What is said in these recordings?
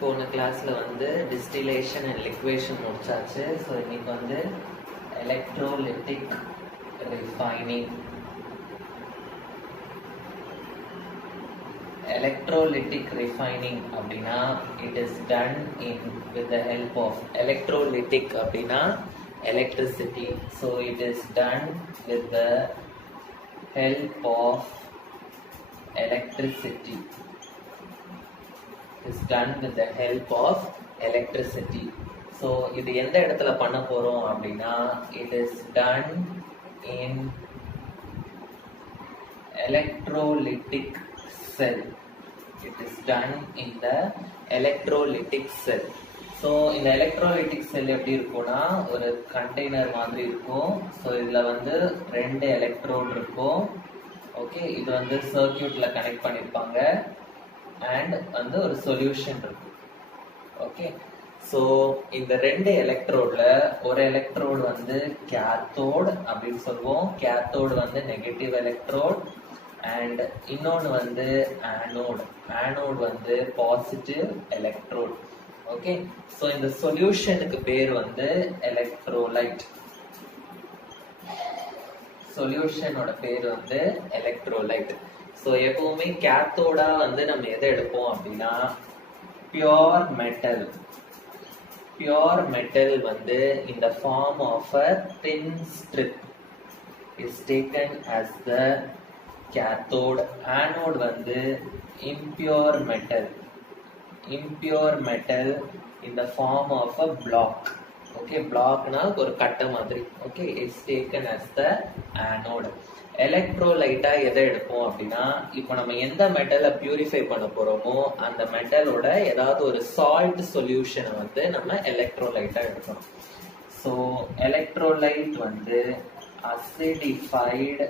போன கிளாஸ்ல வந்து டிஸ்டிலேஷன் அண்ட் லிக்வேஷன் முடிச்சாச்சு. ஸோ இன்னைக்கு வந்து எலக்ட்ரோலிட்டிக் ரிஃபைனிங். எலக்ட்ரோலிட்டிக் ரிஃபைனிங் அப்படின்னா it is done in with the help of electrolytic அப்படின்னா electricity. So it is done with the help of electricity. Is done with the help of electricity. So இது எந்த இடத்துல பண்ண போறோம் அப்படின்னா it is done in electrolytic cell. It is done in the electrolytic cell. So இந்த electrolytic செல் எப்படி இருக்கும்னா ஒரு கண்டெய்னர் மாதிரி இருக்கும். ஸோ இதுல வந்து 2 எலக்ட்ரோட் இருக்கும். ஓகே, இது வந்து சர்க்யூட்ல கனெக்ட் பண்ணிருப்பாங்க அண்ட் வந்து ஒரு சொல்யூஷன் இருக்கு. ஓகே, ஸோ இந்த 2 எலக்ட்ரோட்ல ஒரு எலக்ட்ரோடு வந்து கேத்தோட் அப்படின்னு சொல்லுவோம். கேத்தோடு வந்து நெகட்டிவ் எலக்ட்ரோட் அண்ட் இன்னொன்று வந்து ஆனோட். ஆனோட் வந்து பாசிட்டிவ் எலக்ட்ரோட். ஓகே, ஸோ இந்த சொல்யூஷனுக்கு பேர் வந்து எலக்ட்ரோலைட். சொல்யூஷனோட பேர் வந்து எலக்ட்ரோலைட். ஸோ எப்பவுமே கேத்தோடா வந்து நம்ம எதை எடுப்போம் அப்படின்னா பியோர் மெட்டல். பியோர் மெட்டல் வந்து in the form of a thin strip is taken as the cathode. Anode வந்து impure metal. Impure metal in the form of a block. Okay, blockனா ஒரு கட்டை மாதிரி. Okay, it's taken as the anode. எலக்ட்ரோலைட்டா எதை எடுப்போம் அப்படின்னா இப்போ நம்ம எந்த மெட்டலை பியூரிஃபை பண்ண போறோமோ அந்த மெட்டலோட ஏதாவது ஒரு சால்ட் சொல்யூஷனை வந்து நம்ம எலக்ட்ரோலைட்டா எடுக்கணும். ஸோ எலக்ட்ரோலைட் வந்து acidified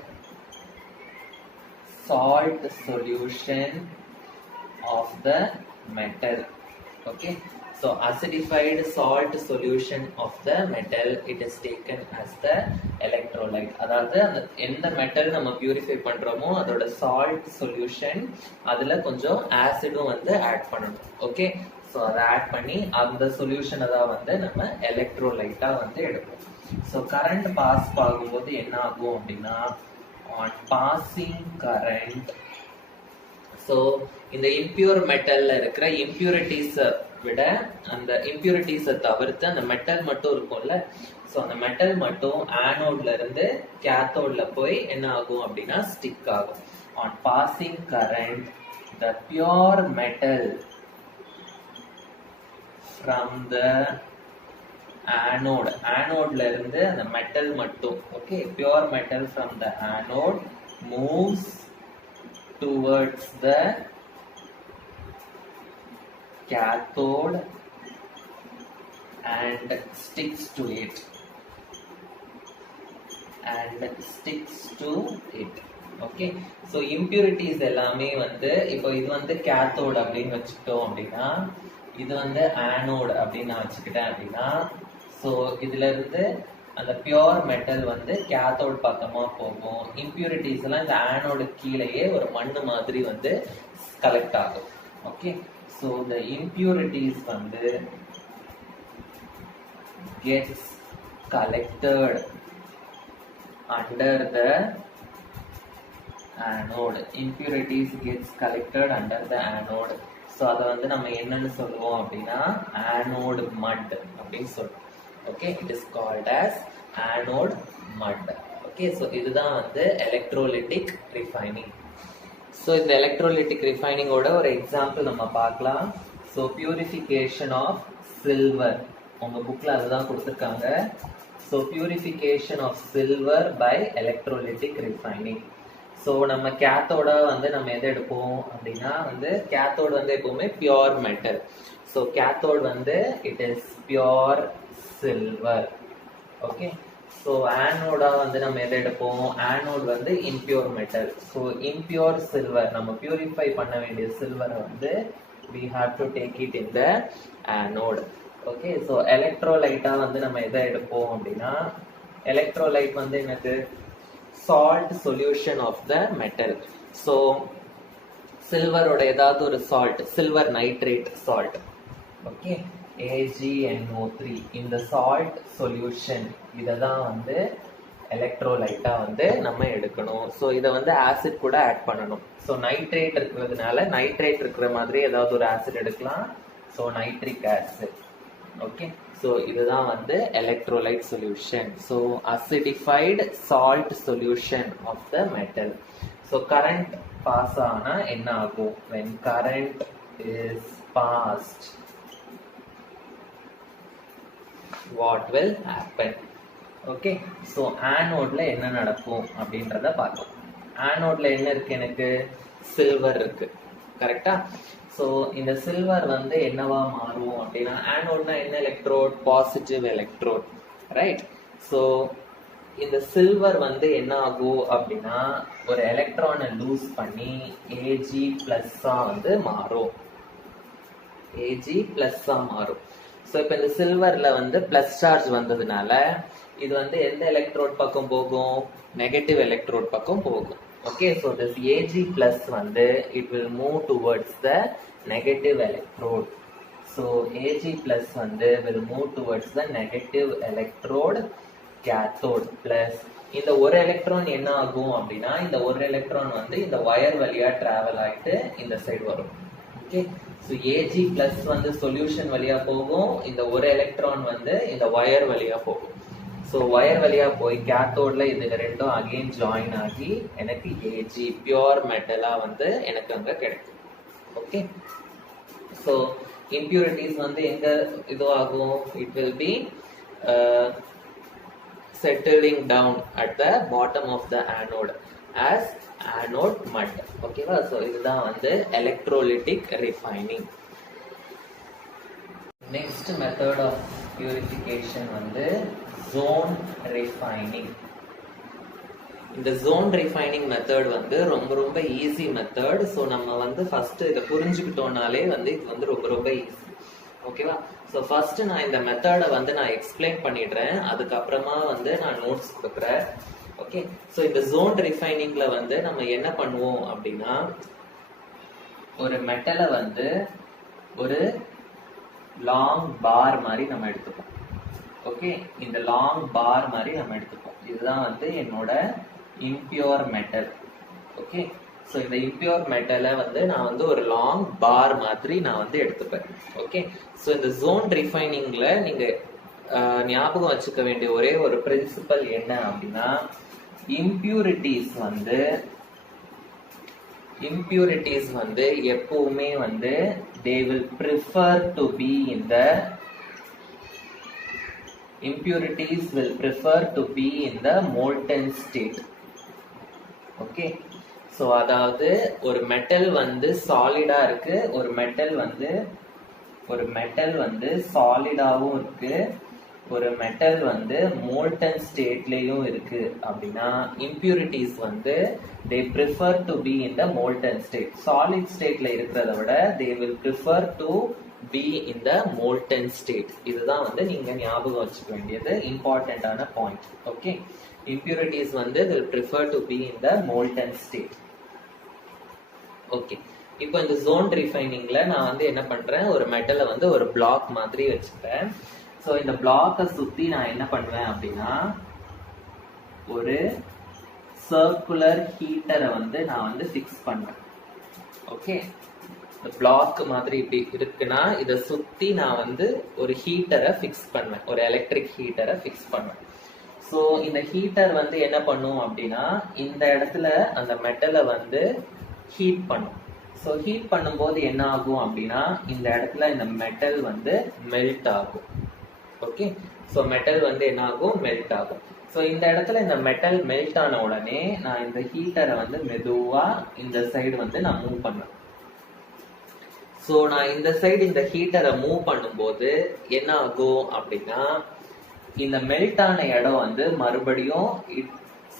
salt solution of the metal. Okay, so acidified salt solution of the metal, it is taken as the electrolyte. அதாவது அந்த எந்த மெட்டல் நம்ம பியூரிஃபை பண்றோமோ அதோட சால்ட் சொல்யூஷன் அதுல கொஞ்சம் ஆசிடும் வந்து ஆட் பண்ணணும். ஓகே, ஸோ அதை ஆட் பண்ணி அந்த சொல்யூஷனை தான் வந்து நம்ம எலக்ட்ரோலைட்டா வந்து எடுப்போம். ஸோ கரண்ட் பாஸ் ஆகும்போது என்ன ஆகும் அப்படின்னா ஆன் பாசிங் கரண்ட், ஸோ இந்த இம்பியூர் மெட்டல்ல இருக்கிற இம்பியூரிட்டிஸை விட அந்த இம்பியூரிட்டிஸை தவிர்த்து அந்த மெட்டல் மட்டும் இருக்கும்ல, ஸோ அந்த மெட்டல் மட்டும் ஆனோட்ல இருந்து கேத்தோட்ல போய் என்ன ஆகும் அப்படின்னா ஸ்டிக் ஆகும். On passing current the pure metal from the anode, ஆனோட்ல இருந்து அந்த மெட்டல் மட்டும், okay, pure metal from the anode moves towards the cathode and sticks to it. Okay, so impurities எல்லாமே வந்து இப்போ இது வந்து cathode அப்படின்னு வச்சுக்கிட்டோம் அப்படின்னா இது வந்து anode அப்படின்னு நான் வச்சுக்கிட்டேன் அப்படின்னா ஸோ இதுல இருந்து அந்த பியோர் மெட்டல் வந்து கேத்தோட் பக்கமா போகும். இம்பியூரிட்டிஸ் எல்லாம் இந்த ஆனோடு கீழேயே ஒரு மண்ணு மாதிரி வந்து கலெக்ட் ஆகும். ஓகே, ஸோ இந்த இம்பியூரிட்டிஸ் வந்து gets collected under the anode. Impurities gets collected under the anode. So அதை வந்து நம்ம என்னன்னு சொல்லுவோம் அப்படின்னா ஆனோட் மட் அப்படின்னு சொல்லுவோம். Okay, it is called as anode mud. Okay, so இதுதான் வந்து electrolytic refining. So இந்த electrolytic refining ஓட ஒரு எக்ஸாம்பிள் நம்ம பார்க்கலாம். So purification of silver, உங்க புக்ல அதுதான் கொடுத்திருக்காங்க. So purification of silver by electrolytic refining. So நம்ம கேத்தோட வந்து நம்ம எதை எடுப்போம் அப்படின்னா வந்து கேத்தோடு வந்து எப்பவுமே பியோர் மெட்டல். ஸோ கேத்தோடு வந்து it is pure silver. Okay, so ஆனோடா வந்து நம்ம எதை எடுப்போம், ஆனோட் வந்து impure metal. So impure silver, நம்ம பியூரிஃபை பண்ண வேண்டிய சில்வரை வந்து we have to take it in the anode. Okay, so எலக்ட்ரோலைட்டா வந்து நம்ம எதை எடுப்போம் அப்படின்னா எலக்ட்ரோலைட் வந்து என்னது salt solution of the metal. So சில்வரோட ஏதாவது ஒரு salt, silver nitrate salt, okay, AgNO3 இந்த சால்ட் சொல்யூஷன் இதை தான் வந்து எலக்ட்ரோலைட்டா வந்து நம்ம எடுக்கணும். ஸோ இதை வந்து ஆசிட் கூட ஆட் பண்ணணும். ஸோ நைட்ரேட் இருக்கிறதுனால நைட்ரேட் இருக்கிற மாதிரி ஏதாவது ஒரு ஆசிட் எடுக்கலாம். So nitric acid. Okay, so இதுதான் வந்து electrolyte solution. So acidified salt solution of the metal. So current pass ஆனா என்ன ஆகும்? when current is passed, what will happen? Okay, so ஆனோட்ல என்ன நடக்கும் அப்படின்றத பார்க்கலாம். ஆனோட்ல என்ன இருக்கு? எனக்கு சில்வர் இருக்கு, கரெக்டா? ஸோ இந்த சில்வர் வந்து என்னவா மாறும் அப்படின்னா, ஆனோட்னா என்ன electrode? Positive electrode, right? So இந்த சில்வர் வந்து என்ன ஆகும் அப்படின்னா ஒரு எலக்ட்ரானை லூஸ் பண்ணி Ag பிளஸ்ஸா வந்து மாறும். Ag பிளஸ்ஸா மாறும். ஸோ இப்போ இந்த சில்வர்ல வந்து பிளஸ் சார்ஜ் வந்ததுனால இது வந்து எந்த எலக்ட்ரோட் பக்கம் போகும்? நெகட்டிவ் எலக்ட்ரோட் பக்கம் போகும். Okay, so this Ag plus வந்து it will move towards the negative electrode. So Ag plus வந்து will move towards the negative electrode cathode plus. இந்த ஒரு எலக்ட்ரான் என்ன ஆகும் அப்படின்னா இந்த ஒரு எலக்ட்ரான் வந்து இந்த வயர் வழியா டிராவல் ஆயிட்டு இந்த சைடு வரும். ஓகே, ஸோ Ag பிளஸ் வந்து சொல்யூஷன் வழியா போகும், இந்த ஒரு எலக்ட்ரான் வந்து இந்த வயர் வழியா போகும். ஸோ வயர் வழியா போய் கேத்தோட்ல இது ரெண்டும் அகெயின் ஜாயின் ஆகி எனக்கு Ag பியூர் மெட்டலா வந்து எனக்கு அங்க கிடைக்கும். ஓகே, ஸோ இம்பியூரிட்டிஸ் வந்து எங்க இது ஆகும்? It will be settling down at the bottom of the anode as anode mud. ஓகேவா? ஸோ இதுதான் வந்து electrolytic refining. Next method of purification வந்து ஜோன் ரிஃபைனிங். இந்த ஜோன் ரிஃபைனிங் மெத்தட் வந்து ரொம்ப ரொம்ப ஈஸி மெத்தட். ஸோ நம்ம வந்து ஃபர்ஸ்ட் இதை புரிஞ்சுக்கிட்டோம்னாலே வந்து இது வந்து ரொம்ப ரொம்ப ஈஸி. ஓகேவா? ஸோ ஃபர்ஸ்ட் நான் இந்த மெத்தடை வந்து நான் எக்ஸ்பிளைன் பண்ணிடுறேன், அதுக்கப்புறமா வந்து நான் நோட்ஸ் கொடுக்குறேன். ஓகே, ஸோ இந்த ஜோன் ரிஃபைனிங்ல வந்து நம்ம என்ன பண்ணுவோம் அப்படின்னா ஒரு மெட்டலை வந்து ஒரு லாங் பார் மாதிரி நம்ம எடுத்துப்போம். ஓகே, இந்த லாங் பார் மாதிரி நம்ம எடுத்துப்போம். இதுதான் வந்து என்னோட இம்பியூர் மெட்டல். ஓகே, ஸோ இந்த இம்பியூர் மெட்டலை வந்து நான் வந்து ஒரு லாங் பார் மாதிரி நான் வந்து எடுத்துப்பேன். ஓகே, ஸோ இந்த ஜோன் ரிஃபைனிங்ல நீங்க ஞாபகம் வச்சுக்க வேண்டிய ஒரே ஒரு பிரின்சிபல் என்ன அப்படின்னா இம்பியூரிட்டிஸ் வந்து எப்பவுமே வந்து they will prefer to be in the impurities will prefer to be in the molten state. Okay, so அதாவது ஒரு மெட்டல் வந்து சாலிடா இருக்கு, ஒரு மெட்டல் வந்து சாலிடாவும் இருக்கு, ஒரு மெட்டல் வந்து மோல்டன் ஸ்டேட்லயும் இருக்கு அப்படின்னா இம்பியூரிட்டிஸ் வந்து they prefer to be in the molten state. Solid ஸ்டேட்ல இருக்கிறத விட they will prefer to be in the molten state. இதுதான் வந்து நீங்க ஞாபகம் வச்சுக்க வேண்டியது இம்பார்ட்டன்டான பாயிண்ட். ஓகே, impurities வந்து will prefer to be in the molten state. Okay, இப்போ இந்த ஜோன் ரிஃபைனிங்ல நான் வந்து என்ன பண்றேன், ஒரு மெட்டலை வந்து ஒரு பிளாக் மாதிரி வச்சுக்கிறேன். ஸோ இந்த பிளாக்கை சுத்தி நான் என்ன பண்ணுவேன் அப்படின்னா ஒரு சர்க்குலர் ஹீட்டரை வந்து நான் வந்து ஃபிக்ஸ் பண்ணுவேன். ஓகே, இந்த பிளாக் மாதிரி இப்படி இருக்குன்னா இதை சுத்தி நான் வந்து ஒரு ஹீட்டரை ஃபிக்ஸ் பண்ணுவேன், ஒரு எலக்ட்ரிக் ஹீட்டரை ஃபிக்ஸ் பண்ணுவேன். ஸோ இந்த ஹீட்டர் வந்து என்ன பண்ணும் அப்படின்னா இந்த இடத்துல அந்த மெட்டலை வந்து ஹீட் பண்ணும். ஸோ ஹீட் பண்ணும்போது என்ன ஆகும் அப்படின்னா இந்த இடத்துல இந்த மெட்டல் வந்து மெல்ட் ஆகும். ஓகே, ஸோ மெட்டல் வந்து என்ன ஆகும்? மெல்ட் ஆகும். ஸோ இந்த இடத்துல இந்த மெட்டல் மெல்ட் ஆன உடனே நான் இந்த ஹீட்டரை வந்து மெதுவா இந்த சைடு வந்து நான் மூவ் பண்ணுவேன். ஸோ நான் இந்த சைடு இந்த ஹீட்டரை மூவ் பண்ணும்போது என்ன ஆகும் அப்படின்னா இந்த மெல்ட் ஆன இடம் வந்து மறுபடியும்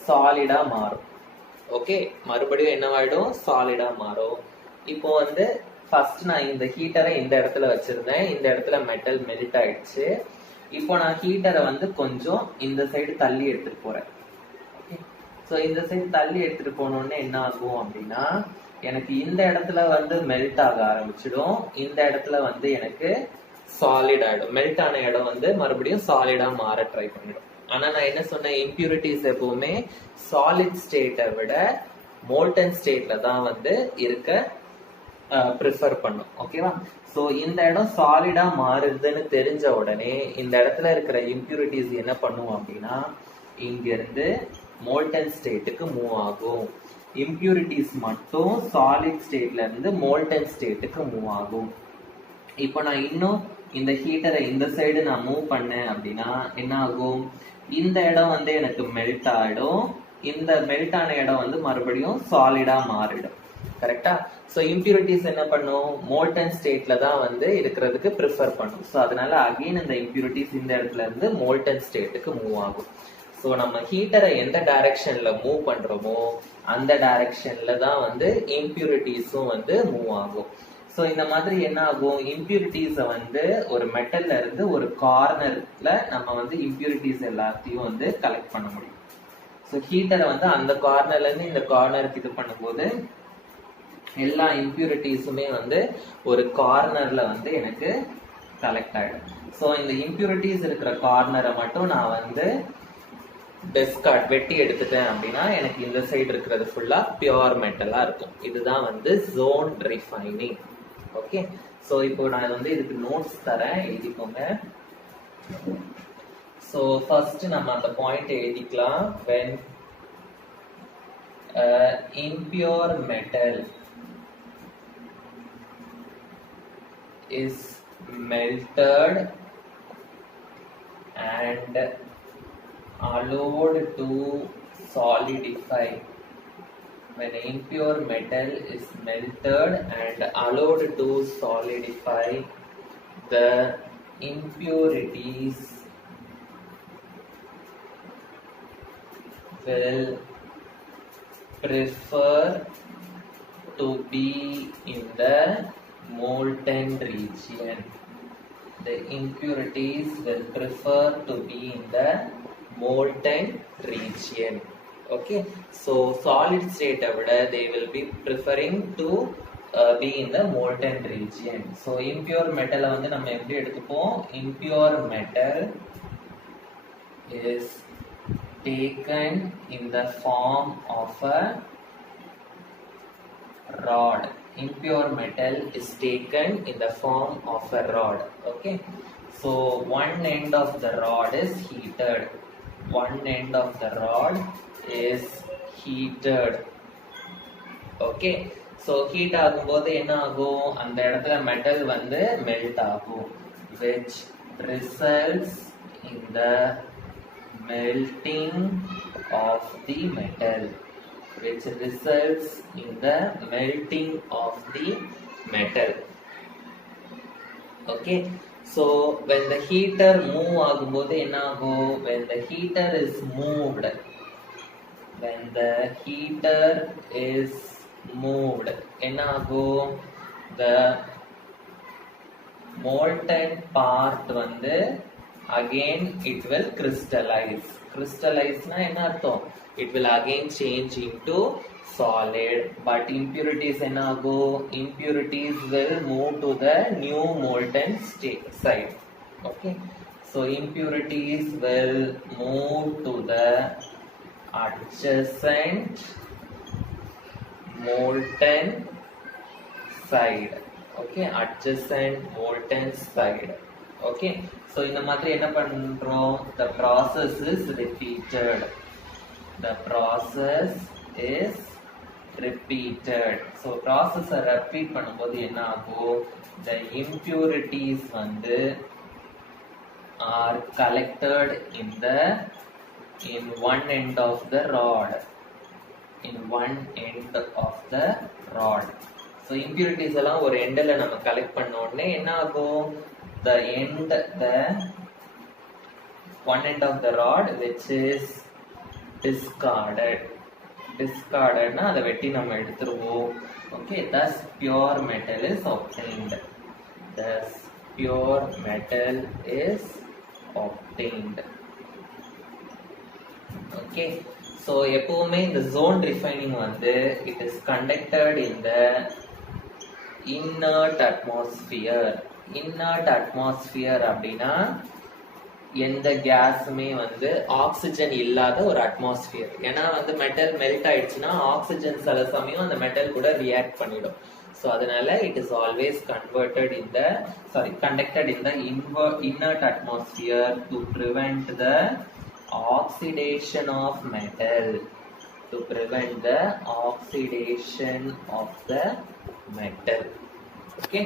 சாலிடா மாறும். ஓகே, மறுபடியும் என்னவாயிடும்? சாலிடா மாறும். இப்போ வந்து ஃபர்ஸ்ட் நான் இந்த ஹீட்டரை இந்த இடத்துல வச்சிருந்தேன், இந்த இடத்துல மெட்டல் மெல்ட் ஆயிடுச்சு. இப்போ நான் ஹீட்டரை வந்து கொஞ்சம் இந்த சைடு தள்ளி எடுத்துட்டு போறேன். ஓகே, ஸோ இந்த சைடு தள்ளி எடுத்துட்டு போனோடனே என்ன ஆகும் அப்படின்னா எனக்கு இந்த இடத்துல வந்து மெல்ட் ஆக ஆரம்பிச்சிடும், இந்த இடத்துல வந்து எனக்கு சாலிட் ஆயிடும். மெல்ட் ஆன இடம் வந்து மறுபடியும் சாலிடா மாற ட்ரை பண்ணிடும். ஆனா நான் என்ன சொன்னேன், இம்பியூரிட்டிஸ் எப்பவுமே சாலிட் ஸ்டேட்டை விட மோல்டன் ஸ்டேட்ல தான் வந்து இருக்க ப்ரிஃபர் பண்ணும். ஓகேவா? ஸோ இந்த இடம் சாலிடா மாறுதுன்னு தெரிஞ்ச உடனே இந்த இடத்துல இருக்கிற இம்பியூரிட்டிஸ் என்ன பண்ணும் அப்படின்னா இங்க இருந்து மோல்டன் ஸ்டேட்டுக்கு மூவ் ஆகும். இம்பியூரிட்டிஸ் மட்டும் சாலிட் ஸ்டேட்ல இருந்து மோல்டன் ஸ்டேட்டுக்கு மூவ் ஆகும். இப்போ நான் இன்னும் இந்த ஹீட்டரை இந்த சைடு நான் மூவ் பண்ணேன் அப்படின்னா என்ன ஆகும், இந்த இடம் வந்து எனக்கு மெல்ட் ஆயிடும். இந்த மெல்ட் ஆன இடம் வந்து மறுபடியும் சாலிடா மாறிடும். கரெக்டா? ஸோ இம்பியூரிட்டிஸ் என்ன பண்ணும், மோல்டன் ஸ்டேட்ல தான் வந்து இருக்கிறதுக்கு ப்ரிஃபர் பண்ணும். ஸோ அதனால அகெயின் இந்த இம்பியூரிட்டிஸ் இந்த இடத்துல இருந்து மோல்டன் ஸ்டேட்டுக்கு மூவ் ஆகும். ஸோ நம்ம ஹீட்டரை எந்த டைரக்ஷன்ல மூவ் பண்றோமோ அந்த டைரக்ஷன்ல தான் வந்து இம்பியூரிட்டிஸும் வந்து மூவ் ஆகும். ஸோ இந்த மாதிரி என்ன ஆகும், இம்பியூரிட்டிஸை வந்து ஒரு மெட்டல்ல இருந்து ஒரு கார்னர்ல நம்ம வந்து இம்பியூரிட்டிஸ் எல்லாத்தையும் வந்து கலெக்ட் பண்ண முடியும். ஸோ ஹீட்டரை வந்து அந்த கார்னர்ல இருந்து இந்த கார்னருக்கு இது பண்ணும்போது எல்லா இம்பியூரிட்டிஸுமே வந்து ஒரு கார்னர்ல வந்து எனக்கு கலெக்ட் ஆயிடும். ஸோ இந்த இம்பியூரிட்டிஸ் இருக்கிற கார்னரை மட்டும் நான் வந்து டிஸ்கார்ட் வெட்டி எடுத்துட்டேன் அப்படின்னா எனக்கு இந்த சைடு இருக்கிறது ஃபுல்லா பியூர் மெட்டலா இருக்கும். இதுதான் வந்து ஜோன் ரிஃபைனிங். ஓகே, ஸோ இப்போ நான் வந்து இதுக்கு நோட்ஸ் தரேன், எழுதிக்கோங்க. ஸோ ஃபர்ஸ்ட் நம்ம அந்த பாயிண்ட் எழுதிக்கலாம். when impure metal is melted and allowed to solidify. When impure metal is melted and allowed to solidify, the impurities will prefer to be in the molten region. The impurities will prefer to be in the molten region. Okay, so solid state avada they will be preferring to be in the molten region. So impure metal வந்து நம்ம எப்படி எடுத்துப்போம், impure metal is taken in the form of a rod. Impure metal is taken in the form of a rod. Okay, so one end of the rod is heated. One end of the rod is heated. Okay, so heat ஆகும்போது என்ன ஆகும், அந்த இடத்துல metal வந்து melt ஆகும், which results in the melting of the metal. Which results in the melting of the metal. Okay, so when the heater move ஆகும்போது என்ன ஆகும், when the heater is moved, when the heater is moved என்ன ஆகும், the molten part வந்து again it will crystallize. Crystallize na enna artham, it will again change into solid. But impurities enna agu, impurities will move to the new molten side. Okay, so impurities will move to the adjacent molten side. Okay, adjacent molten side. Okay, so இந்த மாதிரி என்ன பண்றோம், the process is repeated. The process is repeated. So process repeat பண்ணும்போது என்ன ஆகும், the impurities வந்து are collected in one end of the rod. In one end of the rod. So impurities எல்லாம் ஒரு எண்ட்ல நம்ம கலெக்ட் பண்ண உடனே என்ன ஆகும், the one end of the rod which is discarded. Discarded na அதை வெட்டி நம்ம எடுத்துருவோம். Okay, thus pure metal is obtained. Thus pure metal is obtained. Okay, so எப்பவுமே இந்த zone refining வந்து it is conducted in the inert atmosphere. Inert atmosphere அப்படின்னா எந்த கேஸுமே வந்து ஆக்சிஜன் இல்லாத ஒரு அட்மாஸ்பியர். ஏன்னா வந்து மெட்டல் மெல்ட் ஆயிடுச்சுன்னா ஆக்சிஜன் சில சமயம் அந்த மெட்டல் கூட ரியாக்ட் பண்ணிடும். ஸோ அதனால it is always conducted in the inert atmosphere to prevent the oxidation of metal. To prevent the oxidation of the metal. Okay.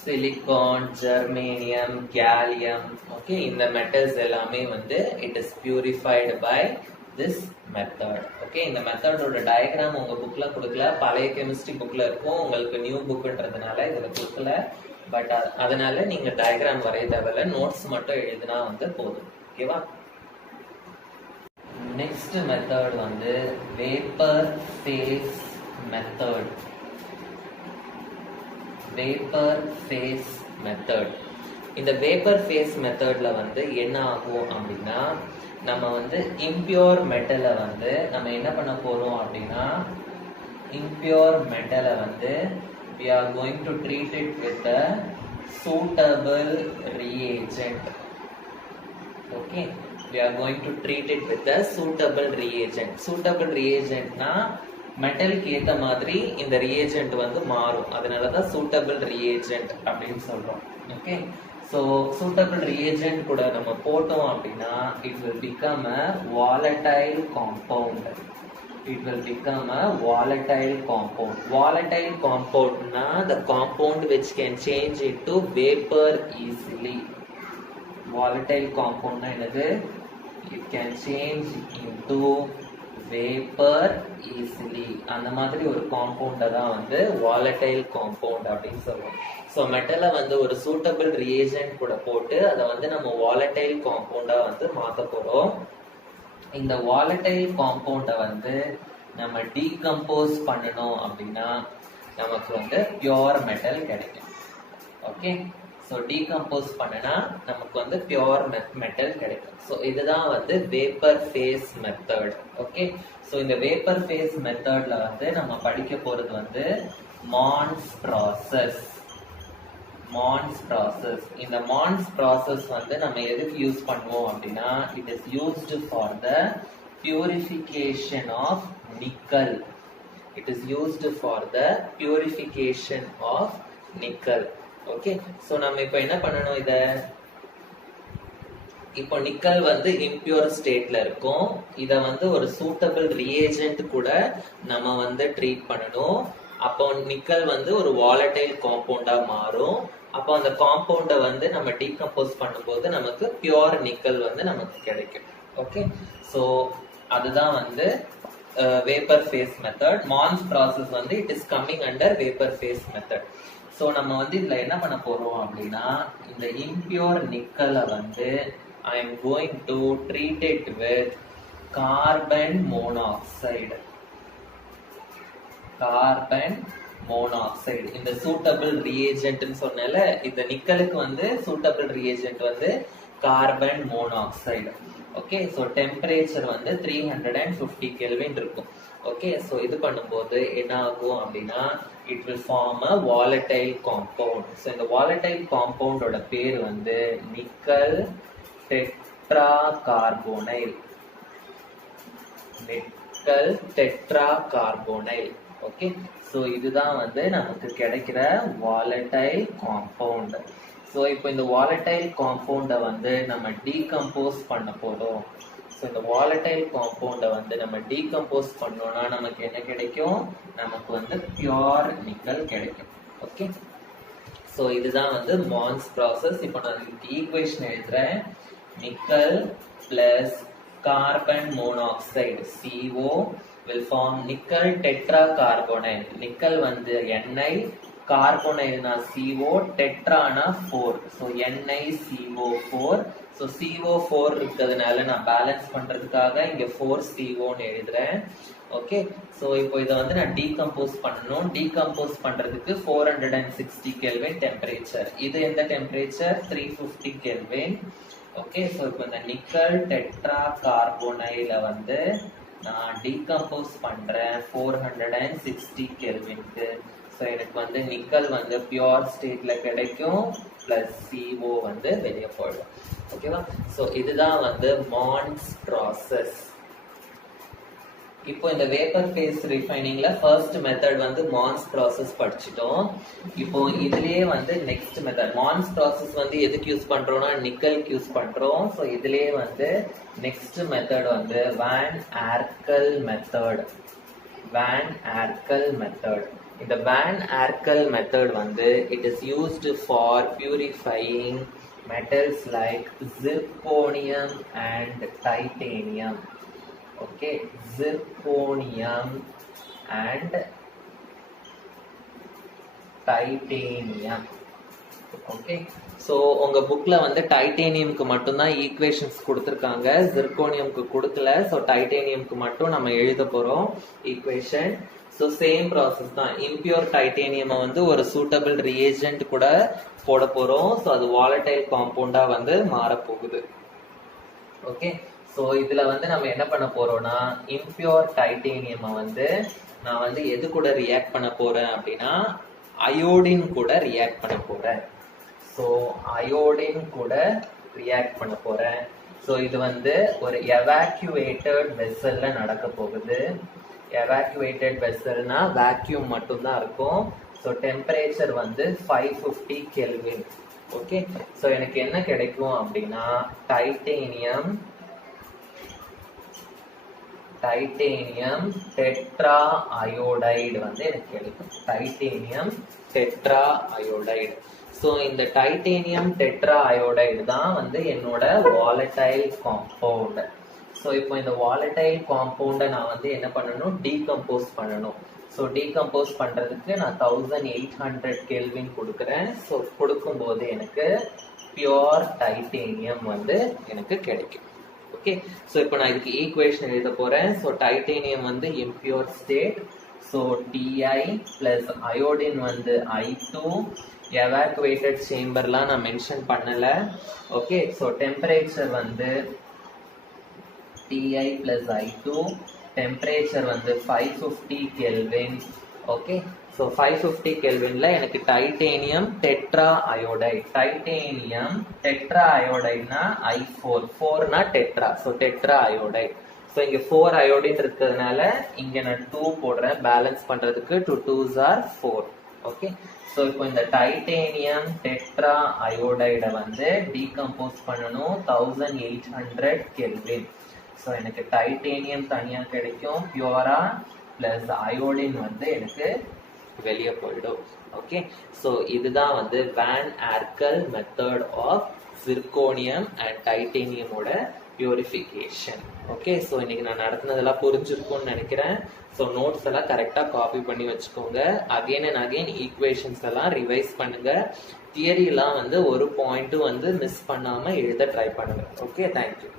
Silicon, germanium, gallium, okay, இந்த metals எல்லாமே வந்து it is purified by this method. Okay, இந்த மெத்தடோட diagram உங்க புக்ல கொடுக்கல, பழைய chemistry புக்ல இருக்கும், உங்களுக்கு நியூ புக்ன்றதுனால இதுல கொடுக்கல. பட் அதனால நீங்க டயக்ராம் வரைய தேவையில்ல, நோட்ஸ் மட்டும் எழுதினா வந்து போதும். ஓகேவா? நெக்ஸ்ட் மெத்தட் வந்து vapour phase method. Vapour phase method. இந்த வேப்பர் ஃபேஸ் மெத்தட்ல வந்து என்ன ஆகும் அப்படின்னா, நம்ம வந்து இம்பியூர் மெட்டலை வந்து நம்ம என்ன பண்ண போறோம் அப்படின்னா, இம்பியூர் மெட்டலை வந்து we are going to treat it with a suitable reagent. Okay, we are going to treat it with a suitable reagent. Suitable reagent na மெட்டலுக்கு ஏத்த மாதிரி இந்த ரியேஜென்ட் வந்து மாறும், அதனாலதான் சூட்டபிள் ரியேஜென்ட் அப்படின்னு சொல்றோம். ஓகே, ஸோ சூட்டபிள் ரியேஜென்ட் கூட நம்ம போட்டோம் அப்படின்னா it will become a volatile compound. It will become a volatile compound. Volatile compound na the compound which can change into vapor easily. Volatile compound na enadhu? It can change into vapor easily. அந்த மாதிரி ஒரு காம்பவுண்ட தான் வந்து volatile compound அப்படின்னு சொல்றோம். So மெட்டலை வந்து ஒரு suitable reagent கூட போட்டு அதை வந்து நம்ம volatile compound-ஆ வந்து மாற்ற போறோம். இந்த volatile compound-அ வந்து நம்ம டீகம்போஸ் பண்ணணும் அப்படின்னா நமக்கு வந்து பியூர் மெட்டல் கிடைக்கும். ஓகே, ஸோ டீகம்போஸ் பண்ணனா நமக்கு வந்து பியூர் மெட்டல் கிடைக்கும். ஸோ இதுதான் வந்து vapour phase method. Okay, so இந்த வேப்பர் ஃபேஸ் மெத்தட்ல வந்து நம்ம படிக்க போறது வந்து மான்ஸ் ப்ராசஸ். மான்ஸ் ப்ராசஸ். இந்த மான்ஸ் ப்ராசஸ் வந்து நம்ம எதுக்கு யூஸ் பண்ணுவோம் அப்படின்னா, it is used for the purification of nickel. It is used for the purification of nickel. Okay, so நம்ம இப்போ என்ன பண்ணணும், இதை இப்போ நிக்கல் வந்து இம்பியூர் ஸ்டேட்ல இருக்கும், இதை வந்து ஒரு சூட்டபிள் ரியேஜென்ட் கூட நம்ம வந்து ட்ரீட் பண்ணணும். அப்போ நிக்கல் வந்து ஒரு வாலடைல் காம்பவுண்டா மாறும். அப்போ அந்த காம்பவுண்டை வந்து நம்ம டீகம்போஸ் பண்ணும்போது நமக்கு பியூர் நிக்கல் வந்து நமக்கு கிடைக்கும். ஓகே, ஸோ அதுதான் வந்து vapour phase method. Mond's process வந்து it is coming under vapour phase method. So நம்ம வந்து இதுல என்ன பண்ண போறோம் அப்படின்னா, இந்த இம்பியூர் நிக்கலை வந்து I am going to treat it with carbon monoxide. Carbon monoxide இந்த சூட்டபிள் ரியேஜென்ட்னு சொன்னால, இந்த நிக்கலுக்கு வந்து சூட்டபிள் ரியேஜென்ட் வந்து carbon monoxide. Okay, so temperature வந்து 350 கெல்வின் இருக்கும். ஓகே, ஸோ இது பண்ணும்போது என்ன ஆகும் அப்படின்னா, it will form a volatile compound. So இந்த வாலடைல் காம்பவுண்டோட பேர் வந்து nickel tetracarbonyl. Nickel tetracarbonyl. Okay, so இதுதான் வந்து நமக்கு கிடைக்கிற வாலடைல் காம்பவுண்ட். ஸோ இப்போ இந்த வாலடைல் காம்பவுண்டை வந்து நம்ம டீகம்போஸ் பண்ண போறோம். ஸோ இந்த வாலடைல் காம்பவுண்டை வந்து நம்ம டீகம்போஸ் பண்ணோம்னா நமக்கு என்ன கிடைக்கும், நமக்கு வந்து பியூர் நிக்கல் கிடைக்கும். ஓகே, ஸோ இதுதான் வந்து மான்ஸ் ப்ராசஸ். இப்போ நான் இதுக்கு ஈக்குவேஷன் எழுதுறேன். Nickel plus carbon monoxide CO will form nickel tetracarbonyl. Nickel வந்து Ni, கார்போனைல்னா CO, டெட்ரானா 4. So NiCO4. So CO4 இருக்கிறதுனால நான் பேலன்ஸ் பண்றதுக்காக இங்க 4CO எழுதுறேன். ஓகே, ஸோ இப்போ இதை வந்து நான் டீகம்போஸ் பண்ணணும். டீகம்போஸ் பண்றதுக்கு 460 கெல்வின் டெம்பரேச்சர். இது எந்த டெம்பரேச்சர்? 350 கெல்வின். ஓகே, ஸோ இப்போ இந்த நிக்கல் டெட்ரா கார்போனைல வந்து நான் டீகம்போஸ் பண்றேன் 460 கெல்வின்க்கு. ஸோ எனக்கு வந்து நிக்கல் வந்து பியூர் ஸ்டேட்ல கிடைக்கும் பிளஸ் CO வந்து வெளியே போயிடும். ஓகேவா? ஸோ இதுதான் வந்து மான்ஸ் ப்ராசஸ். இப்போ இந்த வேப்பர் ஃபேஸ் ரிஃபைனிங்ல ஃபர்ஸ்ட் மெத்தட் வந்து மான்ஸ் ப்ராசஸ் படிச்சிட்டோம். இப்போ இதுலயே வந்து நெக்ஸ்ட் மெத்தட் மான்ஸ் ப்ராசஸ் வந்து எதுக்கு யூஸ் பண்றோம்னா நிக்கலுக்கு யூஸ் பண்றோம். ஸோ இதுலயே வந்து நெக்ஸ்ட் மெத்தட் வந்து வான் ஆர்கல் மெத்தட். வான் ஆர்கல் மெத்தட். இந்த வான் ஆர்கல் மெத்தட் வந்து it is used for purifying metals like zirconium and titanium. Okay, zirconium and titanium. Okay, so உங்க புக்ல வந்து டைட்டேனியம்க்கு மட்டும் தான் ஈக்குவேஷன்ஸ் கொடுத்திருக்காங்க, ஜிர்கோனியம்க்கு கொடுக்கல. ஸோ டைட்டேனியம்க்கு மட்டும் நம்ம எழுத போறோம் ஈக்குவேஷன். ஸோ சேம் ப்ராசஸ் தான். இம்பியூர் டைட்டேனியம் வந்து ஒரு சூட்டபிள் ரியேஜென்ட் கூட போட போறோம். ஸோ அது வாலடைல் காம்பவுண்டா வந்து மாறப்போகுது. ஓகே, ஸோ இதுல வந்து நம்ம என்ன பண்ண போறோம்னா இம்பியூர் டைட்டேனியம் வந்து நான் வந்து எது கூட ரியாக்ட் பண்ண போறேன் அப்படின்னா அயோடின் கூட ரியாக்ட் பண்ண போறேன். ஸோ அயோடின் கூட ரியாக்ட் பண்ண போறேன். ஸோ இது வந்து ஒரு எவாக்யூவேட்டட் வெசல்ல நடக்க போகுது. எவாக்யூவேட்டட் வெசல்னா வேக்யூம் மட்டும் தான் இருக்கும். ஸோ டெம்பரேச்சர் வந்து 550 கெல்வின். ஓகே, ஸோ எனக்கு என்ன கிடைக்கும் அப்படின்னா டைட்டேனியம் டெட்ரா அயோடைடு வந்து எனக்கு கிடைக்கும். Titanium tetra iodide. ஸோ இந்த டைட்டேனியம் டெட்ரா அயோடைடு தான் வந்து என்னோட வாலடைல் காம்பவுண்ட். ஸோ இப்போ இந்த வாலடைல் காம்பவுண்டை நான் வந்து என்ன பண்ணணும், டீகம்போஸ் பண்ணணும். ஸோ டீகம்போஸ் பண்றதுக்கு நான் 1800 கெல்வின் கொடுக்குறேன். ஸோ கொடுக்கும்போது எனக்கு பியூர் டைட்டேனியம் வந்து எனக்கு கிடைக்கும். ஓகே, ஸோ இப்போ நான் இதுக்கு ஈக்குவேஷன் எழுத போறேன். ஸோ டைட்டேனியம் வந்து impure state. So Ti plus iodine வந்து I2. எவாக்குவேட்டட் சேம்பர்லாம் நான் மென்ஷன் பண்ணல. ஓகே, ஸோ டெம்பரேச்சர் வந்து Ti plus I2. டெம்பரேச்சர் வந்து 550 கெல்வின். ஓகே, ஸோ 550 கெல்வின்ல எனக்கு titanium tetra iodide. Titanium tetra அயோடைட்னா I4. 4னா tetra. So tetra iodide. So இங்க 4 அயோடின் இருக்கிறதுனால இங்க நான் 2 போடுறேன் பேலன்ஸ் பண்றதுக்கு. 2 2s are 4. ஓகே, ஸோ இப்போ இந்த டைட்டேனியம் டெட்ரா அயோடைடை வந்து டீகம்போஸ் பண்ணணும் 1800 கெல்வின். ஸோ எனக்கு டைட்டேனியம் தனியா கிடைக்கும் பியூரா, பிளஸ் அயோடின் வந்து எனக்கு வெளியே போயிடும். ஓகே, ஸோ இதுதான் வந்து van Arkel method of zirconium and டைட்டேனியமோட பியூரிஃபிகேஷன். ஓகே, ஸோ இன்னைக்கு நான் நடத்தினதெல்லாம் புரிஞ்சிருக்கும்னு நினைக்கிறேன். ஸோ நோட்ஸ் எல்லாம் கரெக்டாக காப்பி பண்ணி வச்சுக்கோங்க. அகெயின் அண்ட் அகெயின் ஈக்குவேஷன்ஸ் எல்லாம் ரிவைஸ் பண்ணுங்க. தியரிலாம் வந்து ஒரு பாயிண்ட்டும் வந்து மிஸ் பண்ணாம எழுத ட்ரை பண்ணுங்க. Okay, thank you.